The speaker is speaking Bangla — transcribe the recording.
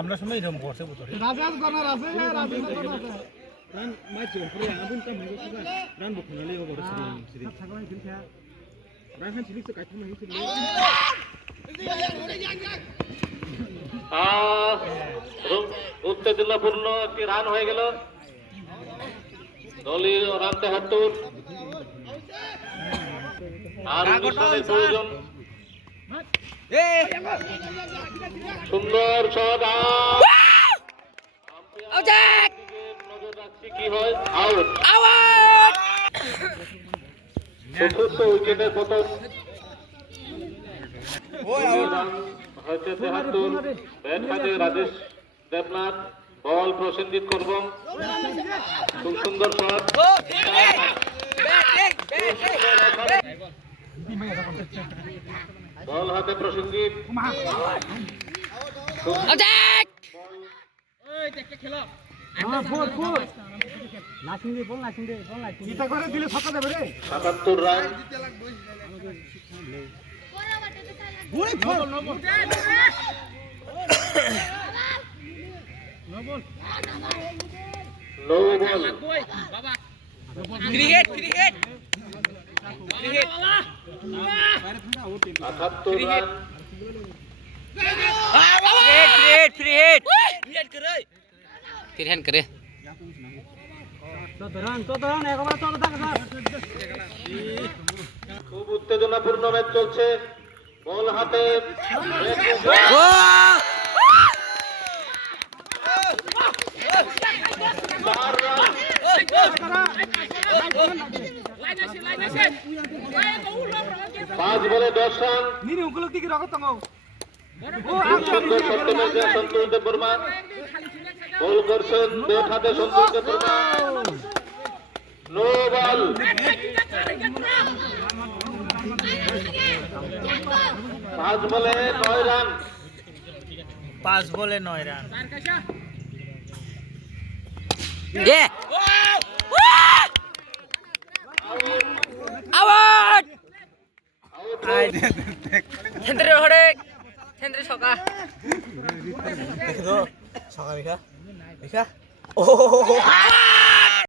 আমরা সময় এরকম বসে বসে রাজাজ কর্নার আছে রাজাজ কর্নার আছে রান ম্যাচ করে আগুন কাম হয়ে গেছে রান বকুনালে বড় সিরিজ থাকলাই খেলছে রান খান সিরিজ কাটতে না হইছে উত্তেজনাপূর্ণ একটি রান হয়ে গেল দলীয় রান ৭৩ আর প্রয়োজন সুন্দর শট নজর রাখছি কি হয় আউট চতুর্থ উইকেটের পতন হয়েছে ৭৩ ব্যাট হাতে রাজেশ দেবনাথ বল প্রসেনজিৎ করবং খুব সুন্দর শট বল হাতে প্রসেনজিৎ এটা করে দিলে ছক্কা দেবে রে ৭৭ run no ball cricket cricket ৭৮ run free hit फिर हैंड करे খুব উত্তেজনাপূর্ণ ম্যাচ চলছে বল হাতে পাঁচ বলে 10 রান নিনি উগুলো দিকে রকত নাও সুন্দর শট মেরেছেন সন্তোষ দেববর্মা বল করছেন ব্যাট হাতে সন্তোষ দেববর্মা নো বল 5 বলে 9 রান 5 বলে 9 রান ये आउट सेंटर होड़े सेंटर सका দেখো সকা দেখা দেখা ও